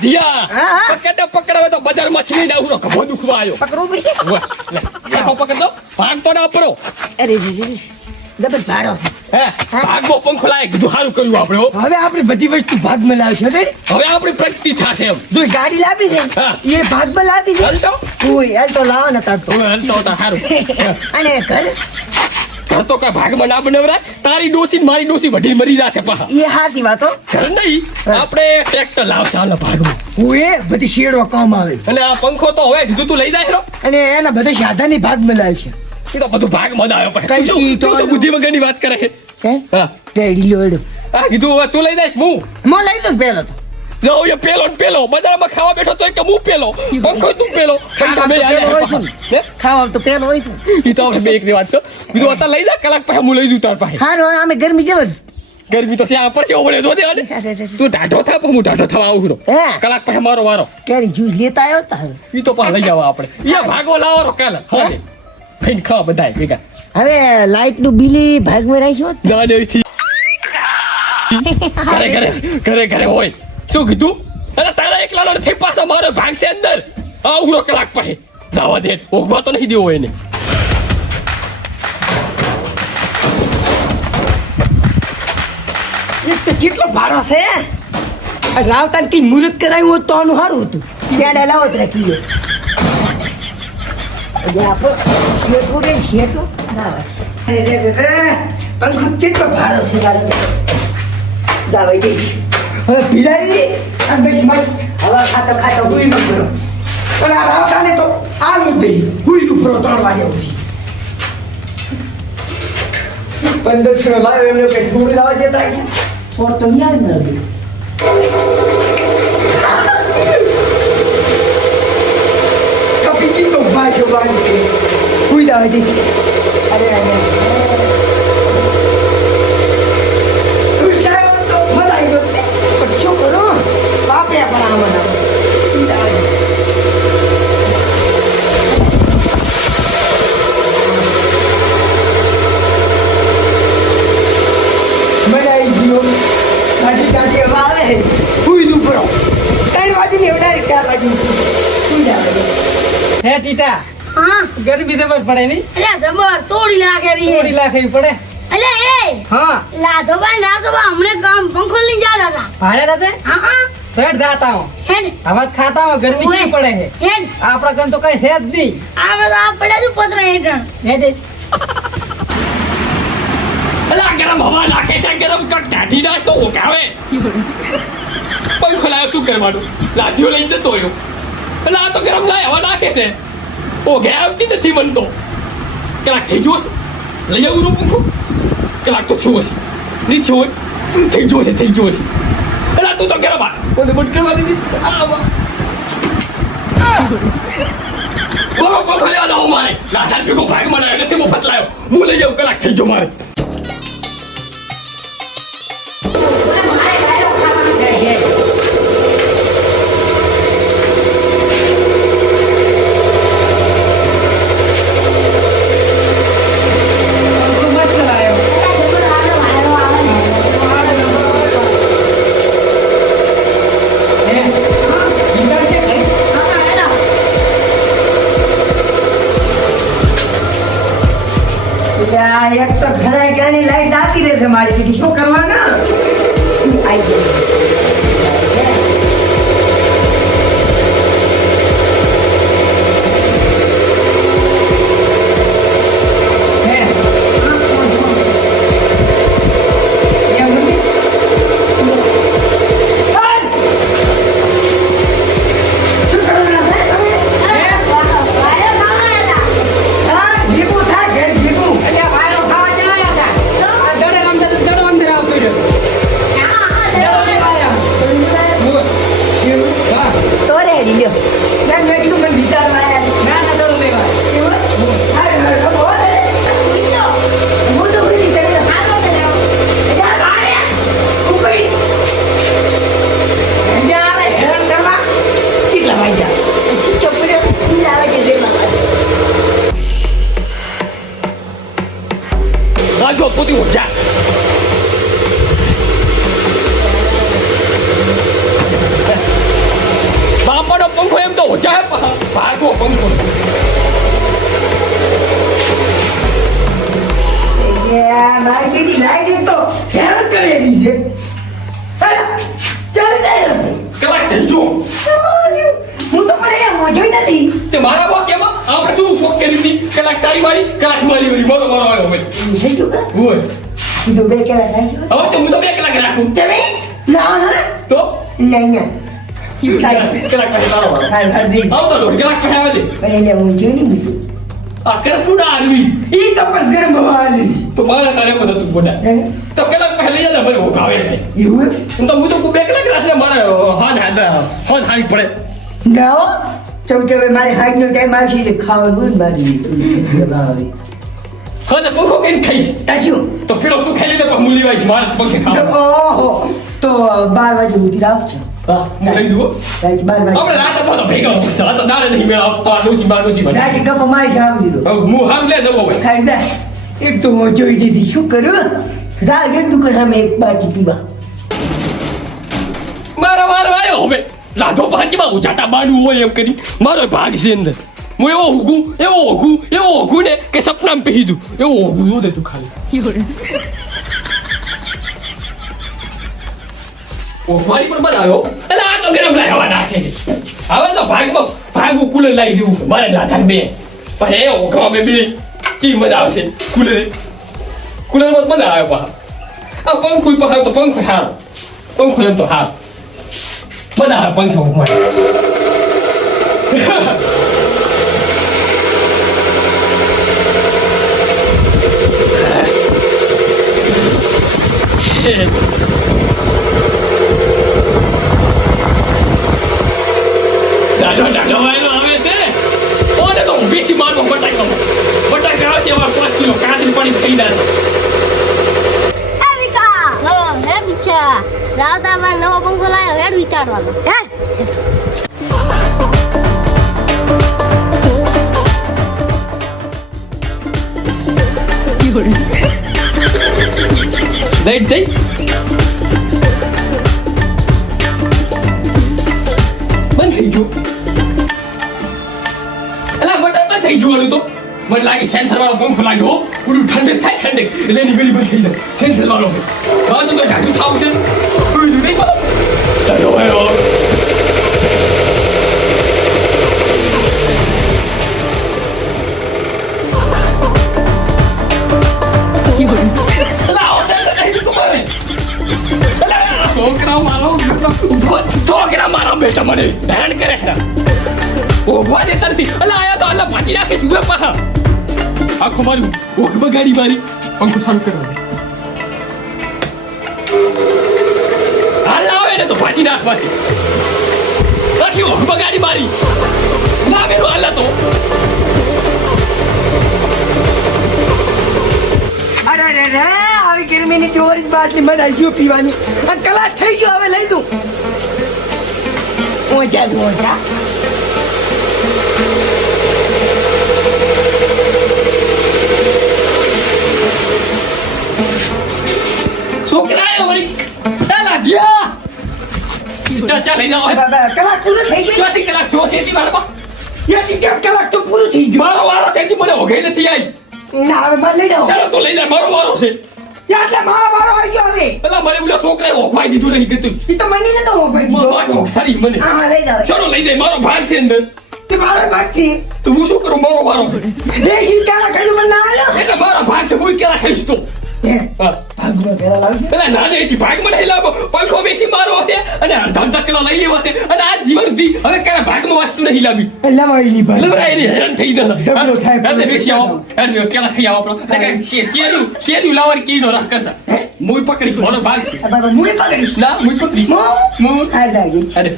રાધિયા પકડે પકડાવે તો બજારમાં છીની ડાઉનો કભો દુખવા આવ્યો પકડવું પડશે લેખો પકડ દો ભાગ તો ના પરો અરે દબત ભાડો હે ભાગો પંખો લાય કીધું સારું કર્યું આપણે હવે આપણે બધી વસ્તુ ભાગમાં લાવશું હવે આપણી પ્રગતિ થશે એમ જો ગાડી લાવી છે એ ભાગમાં લાવી છે હલતો કોઈ હાલતો લાવો ને તારતો હલતો તો સારું અને ઘર તો કઈ ભાગમાં ના બનાવરા તારી ડોસી મારી ડોસી વઢી મરી જશે પા એ હાથી વાતો ઘર નહીં આપણે ટ્રેક્ટર લાવશે આના ભાગમાં ઓએ બધી શેડો કામ આવે અને આ પંખો તો હવે કીધું તું લઈ જાય અને એના બધા સાધાની ભાગમાં લાવશે એ તો બધું ભાગમાં જ આવ્યો કઈ તું તો બુદ્ધિ વગરની વાત કરે હે હા ટેડી લોડો આ કીધું હવે તું લઈ જાય હું લઈ દઉં પેલો તો જાઓ એ પેલો ને પેલો બજારમાં ખાવા બેઠો તો એક હું પેલો પંખો તું પેલો ખાવા તો પેલો હોય છે ઈ તો આપણે બે એક વાત છે કીધું અત્યારે લઈ જા કલાક પછી હું લઈ જઉં તાર પાસે હારું અમે ગરમી જેવ ગરમી તો શ્યાં પર છે ઓબળે જો દે અને તું ઢાઢો થા પણ હું ઢાઢો થવા આવું છું કલાક પછી મારો વારો કેરી જ્યુસ લેતા આવ્યો તા ઈ તો પણ લઈ જવા આપણે ઈ ભાગો લાવો કાલે હા ખાઈને ખાવા બધાય ભેગા હવે લાઈટ નું બિલી ભાગમાં રાખ્યો દાનેથી ઘરે ઘરે હોય શું કીધું અરે તારા એકલા નથી પાછા મારો ભાગ છે અંદર આવું કલાક પછી જવા દે ઓગવા તો નહીં દેવો એને કેટલો ભાડો છે રાવતા કઈ મુહૂર્ત કરાવ્યું હોત તો આનું સારું હતું ત્યાં લાવો જ રાખી પંખો કેટલો ભાડો છે જાવાઈ જઈશ હવે પીલાઈ અને પછી મસ્ત હવા ખાતો ખાતો ગુઈ ન કરો પણ આ રાવતાને તો આલું જ દઈ ગુઈ ફરો 3 વાગ્યા પછી 1500 લાવ્યો એમને કઈ થોડી લાવવા જતા ફોટ તો નહીં આવે ને કપી તો ભાગ્યો ભાગ્યો ગુઈ લાવવા જઈશ અરે શું કરો બાપે પણ આમાં મજાઈ ગયો ગાડી ગાડી આવે હુઈ દુ પડો 3 વાગે ને એવડા 4 વાગે હુઈ જાવે હે ટીટા હા ગરમી જબર પડે ની અલ્યા જબર તોડી નાખેલી થોડી લાખવી પડે અલ્યા એ હા લાધોબા નાધોબા હમણે કામ પંખો લઈને જતા હતા ભાડે રાતે હા હેડ જાતા હો હેડ હવે ખાતા હો ગરમી કેવી પડે છે હેડ આપડા કન તો કઈ છે જ નહીં આપણે તો આ પડ્યા છું પતરા હેઠળ હેડ અલા ગરમ હવા નાખે છે ગરમ કક ઢાઢી નાખ તો ઓગાવે પંખો લાવ્યો શું કરવાનું લાઠીઓ લઈને જતો રહ્યો અલા આ તો ગરમ લાય હવા નાખે છે ઓગે આવતી નથી મન તો કલાક થઈ ગયો છે લઈ આવું રો પંખો કલાક તો થયો છે નહીં થયો થઈ ગયો છે અલા તું તો ગરમ આ ઓને બંધ કરવા દીધી પંખો લેવા દો મારે લાઠા ભેગો ભાગ મને નથી મફત લાવ્યો હું લઈ જાઉં કલાક થઈ ગયો મારે એક તો ઘણા ક્યાંની લાઈટ આવતી રહે મારી બીજી શું કરવાના આવી ગઈ Algo puti udah. જાય ભાગો પંખો મારી બેટી લાઈટ એક તો હેરાન કરેલી છે ચાલ જાય કલાક થઈ જો હું તો પણ અહીંયા જોઈ નથી તે મારા વાક્યમાં આપણે શું શોખ કરી હતી કલાક તારી મારી કલાક મારી મારી મારો મારો આવ્યો ભાઈ એવું થઈ ગયું કે? હોય કીધું 2 કલાક થઈ ગયું હવે તો હું તો 2 કલાક રાખું તમે ના હા તો નહીં ના કલાક પછી તારો વારો હાલ હાલ દે આવ તો 1.5 કલાક પછી આવે છે પણ એટલે હું જોઈ નહીં બીજું આ કરપુડા આદમી ઈ તો પણ ગરમ હવા આલી તો મારા તારે બધું તું બોલા તો કલાક પહેલા જઈને મને ઓગાવે છે એવું હું તો 2 કલાક રાસે મારે હાથ હારી પડે ના હો. ચમ કે હવે મારી હાઈનો ટાઈમ આવશે એટલે ખાવાનું જ મારી દબાવે હા તો પંખો કઈ ખાઈશ તાશું તો પેલો તું ખાઈ લે તો હું લેવાઈશ મારે પંખે ખાવા ઓહો તો 12 વાગે ઉઠી રાખજો હા હું લઈ જુઓ રાત 12 આપણે વાગે રાતે બધો ભેગા હોઈશ આ તો દાડે નહીં મેળ આવતો આ ડોસી બને રાત ગપ મારી જાવ દીધો હવે હું હારું લે જવો ભાઈ ખાઈ જાય એક તો હું જોઈ દીધી શું કરું રાગેર દુકાન સામે એક બાટી પીવા મારો વારો આવ્યો હવે લાધો ભાજીમાં ઉજાતા બાનું હોય એમ કરી મારો ભાગ છે અંદર હું એવો હોગું ને કે સપનામાં પહેરી દઉં એવો હોગું જો દે તું ખાલી મારી પણ બનાવ્યો એટલે આ તો ગરમ લાવવા નાખે છે હવે તો ભાગું કુલર લાવી દેવું મારે લાધાને બે પણ એ ઓઘવા બે કી મજા આવશે કુલરમાં મજા આવે પા આ પંખું પહાડ તો પંખું હારો પંખું એમ તો હારો બધા આવે પંખો મારે દાદો વાયલો આવે છે ઓને તો બેસી મારવો બટાકા આવે છે એવા 5 કિલો કાચની પાણી થઈ જાય હે પીછા રાવતામાં નવો પંખો લાવ્યો હેડ વિચારવાનો હે લાઈટ જઈ બંધ થઈ ગયું અલા બટન બંધ થઈ ગયું તો મને લાગે સેન્સર વાળો પંખો લાગ્યો પૂરું ઠંડક થાય ઠંડક એટલે એની ગલી બંધ થઈ જાય સેન્સર વાળો હા તો જાજુ થાવ છે પૂરું નહીં ચાલો ભાઈ છોકરા મારા બેટા મને હેન્ડ કરે ઓગવા દે તરતી અલા આયા તો અલા પાટી નાખે સુવે પાહા આખો મારું ઓગ બગાડી મારી પંખો ચાલુ કરવા હાલ લાવે ને તો પાટી નાખવા છે બાકી ઓગ બગાડી મારી લાવેલું હાલ તો અરે રે રે આવી ગરમીની ચોરી બાટલી મને આવી પીવાની આ કલાક થઈ ગયો હવે લઈ દઉં ઓજા છોકરા આયો વળી ચાલ આજ્યા ચાલ લઈ જાઓ કલાક પૂરું થઈ ગયું ચોથી કલાક જો છે મારા યાર કેમ કલાક તો પૂરું થઈ ગયું મારો વારો છે મને ઓઘે નથી આવી ના હવે મને લઈ જાઓ ચાલો તો લઈ જા મારો વારો છે યાર એટલે મારો વારો આવી ગયો હવે પેલા મને પેલા છોકરાએ ઓઘવાઈ દીધું નહીં કીધું ઈ તો મને ને તો મોબાઈલ દીધો મારો સારી મને હા લઈ જાઓ ચાલો લઈ જાય મારો ભાગ છે અંદર તે મારો ભાગ છે તો હું શું કરું મારો વારો દેશી કલાક હજુ મને ના આવ્યો એટલે મારો ભાગ છે હું કેલા ખાઈશ તો હે હા ભાગમાં પેલા લાવજો પેલા નાનેથી ભાગ મને હેલા પંખો બેસી મારો હશે અને અડધા કિલો લઈ લેવો હશે અને આ જીવન સુધી હવે ક્યારે ભાગમાં વસ્તુ નહીં લાવી લવાઈ ભાઈ લવરાઈ ની હેરાન થઈ જશે ઝઘડો થાય. એટલે બેસી આવો એટલે કેલા ખાઈ આવો આપણો કેરી લાવર કીનો રાખ કરશે મુઈ પકડીશ મારો ભાગ છે બાબા મુએ પકડીશ ના મુઈ પકડીશ મો મુઈ આ દાગી અરે